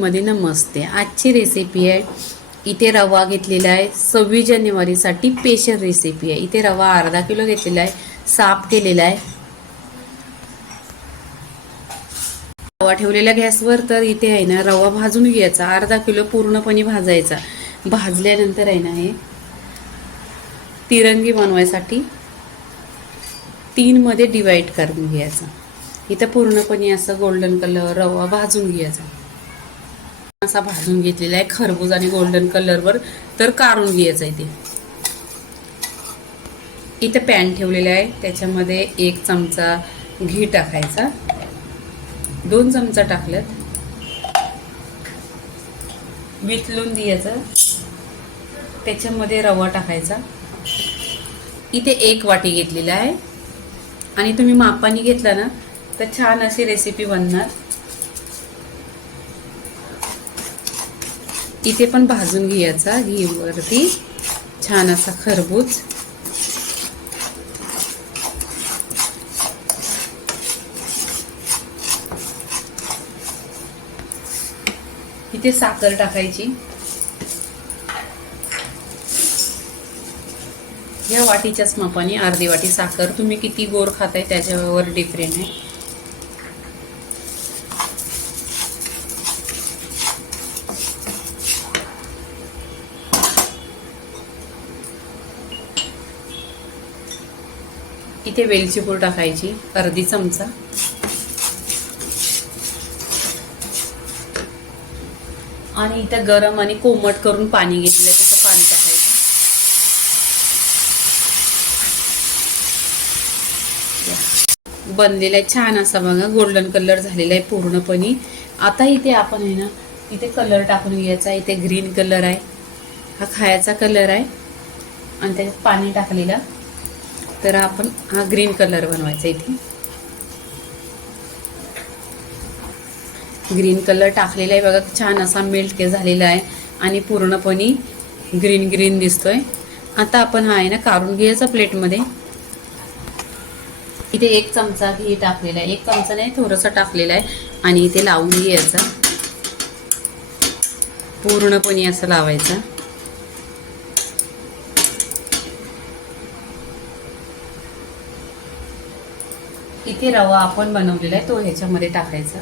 मध्ये नमस्ते. आजची रेसिपी आहे. इथे रवा घेतलेला आहे. सव्वीस जानेवारीसाठी स्पेशल रेसिपी आहे. इथे रवा अर्धा किलो घेतलेला आहे. साफ केलेला आहे. रवा ठेवलेला गॅसवर तर इथे आहे ना रवा भाजून घ्यायचा. अर्धा किलो पूर्णपणे भाजायचा. भाजल्यानंतर आहे ना हे तिरंगी बनवायसाठी तीनमध्ये डिवाईड करून घ्यायचं. इथं पूर्णपणे असं गोल्डन कलर रवा भाजून घ्यायचा. असा भाजून घेतलेला आहे खरबूज आणि गोल्डन कलरवर तर काढून घ्यायचं आहे ते. इथं पॅन ठेवलेलं आहे त्याच्यामध्ये एक चमचा घी टाकायचा. दोन चमचा टाकल्यात वितलून द्यायचं. त्याच्यामध्ये रवा टाकायचा. इथे एक वाटी घेतलेला आहे. आणि तुम्ही मापाने घेतला ना तर छान अशी रेसिपी बनणार. इथे पण भाजून घ्यायचा घीवरती. छान असा खरबूज. इथे साखर टाकायची. या वाटीच्याच मापाने अर्धी वाटी साखर. तुम्ही किती गोड खाताय त्याच्यावर डिफरेंट आहे. इथे वेलची पूड टाकायची अर्धी चमचा. आणि इथं गरम आणि कोमट करून पाणी घेतलं त्याचं पाणी टाकायचं. बनलेला आहे छान असा बघा गोल्डन कलर झालेला आहे पूर्णपणे. आता इथे आपण आहे ना इथे कलर टाकून घ्यायचा इथे ग्रीन कलर आहे. हा खायचा कलर आहे. आणि त्याच्यात पाणी टाकलेलं. तर आपण हा ग्रीन कलर बनवायचा इथे. ग्रीन कलर टाकलेला आहे. बघा छान असा मेल्ट झालेला आहे आणि पूर्णपणे ग्रीन ग्रीन दिसतोय. आता आपण हा आहे ना काढून घ्यायचा प्लेटमध्ये. इथे एक चमचा घी टाकलेला आहे. एक चमचा नाही थोडंसं टाकलेला आहे आणि इथे लावून घ्यायचा. पूर्णपणे असं लावायचं. इथे रवा आपण बनवलेला आहे तो ह्याच्यामध्ये टाकायचा.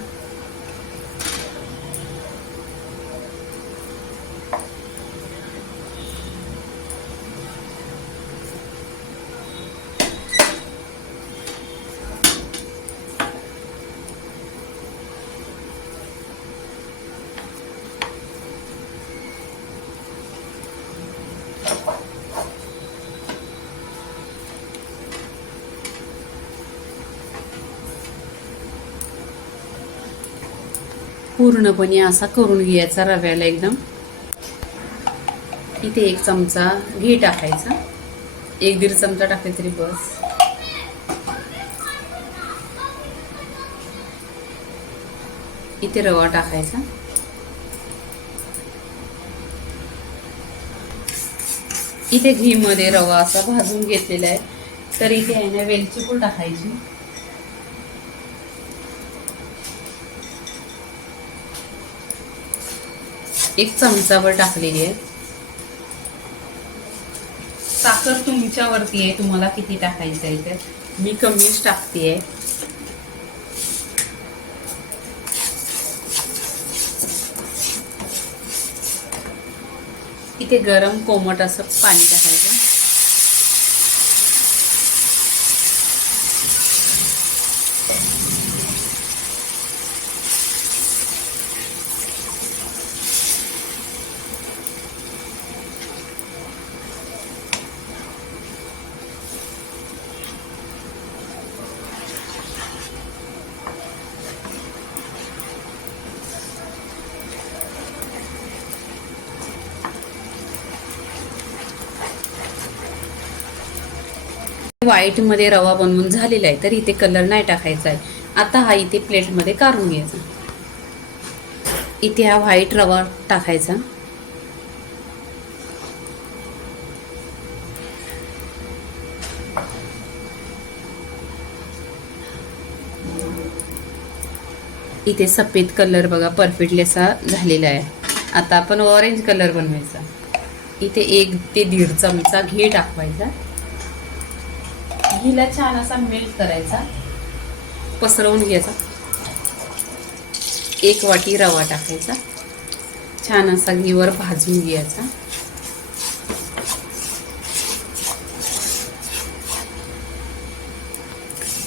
पूर्णपणे असा करून घ्यायचा रव्याला एकदम. इथे एक चमचा घी टाकायचा. एक दीड चमचा टाकले तरी बस. इथे रवा टाकायचा. इथे घीमध्ये रवा असा भाजून घेतलेला आहे. तर इथे आहे ना वेलची पूड टाकायची. एक चमचाभर टाकलेली आहे. साखर तुमच्यावरती आहे तुम्हाला किती टाकायचं आहे तर मी कमीच टाकते आहे इथे गरम कोमट असं पाणी टाकायचं. व्हाईटमध्ये रवा बनवून झालेला आहे तर इथे कलर नाही टाकायचा आहे. आता हा इथे प्लेटमध्ये काढून घ्यायचा. इथे हा व्हाईट रवा टाकायचा. इथे सफेद कलर बघा परफेक्टली असा झालेला आहे. आता आपण ऑरेंज कलर बनवायचा. इथे एक ते दीड चमचा घी टाकवायचा. घीला छान असा मेल्ट करायचा. पसरवून घ्यायचा. एक वाटी रवा टाकायचा. छान असा घीवर भाजून घ्यायचा.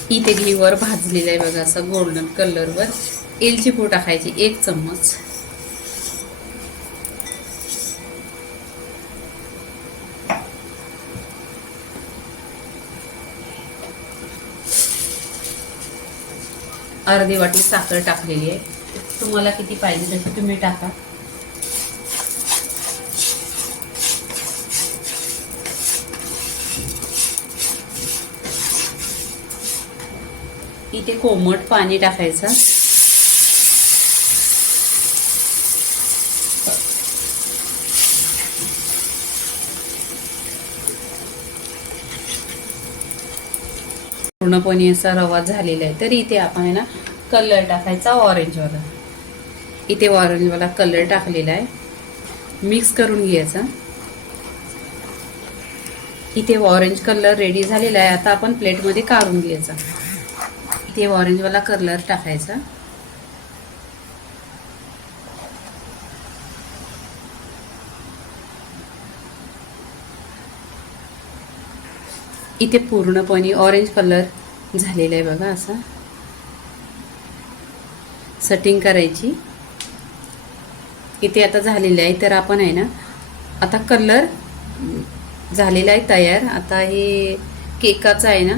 इथे घीवर भाजलेलं आहे बघा असं गोल्डन कलरवर एलची पूड टाकायची एक चम्मच. अर्धी वाटी साखर टाकलेली आहे. तुम्हाला किती पाहिजे तशी तुम्ही टाका. इथे कोमट पाणी टाकायचं. पूर्णपणे असा रवा झालेला आहे. तर इथे आपण आहे ना कलर टाकायचा ऑरेंजवाला. इथे ऑरेंजवाला कलर टाकलेला आहे. मिक्स करून घ्यायचा. इथे ऑरेंज कलर रेडी झालेला आहे. आता आपण प्लेटमध्ये काढून घ्यायचा. इथे ऑरेंजवाला कलर टाकायचा. इथे पूर्णपणे ऑरेंज कलर झालेला आहे बघा असा. सटिंग करायची. इथे आता झालेलं आहे तर आपण आहे ना आता कलर झालेला आहे तयार. आता हे केकाचं आहे ना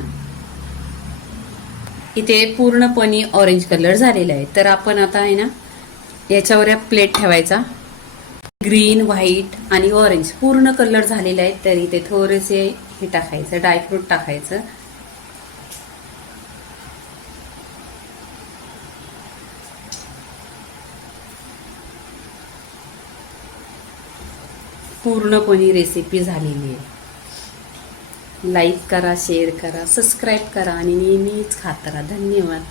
इथे पूर्णपणे ऑरेंज कलर झालेला आहे. तर आपण आता आहे ना याच्यावर या प्लेट ठेवायचा. ग्रीन व्हाईट आणि ऑरेंज पूर्ण कलर झालेले आहेत तरी ते थोडेसे हे टाकायचं ड्रायफ्रूट टाकायचं. पूर्णपणे रेसिपी झालेली आहे. लाईक करा शेअर करा सबस्क्राईब करा आणि नेहमीच खात राहा. धन्यवाद.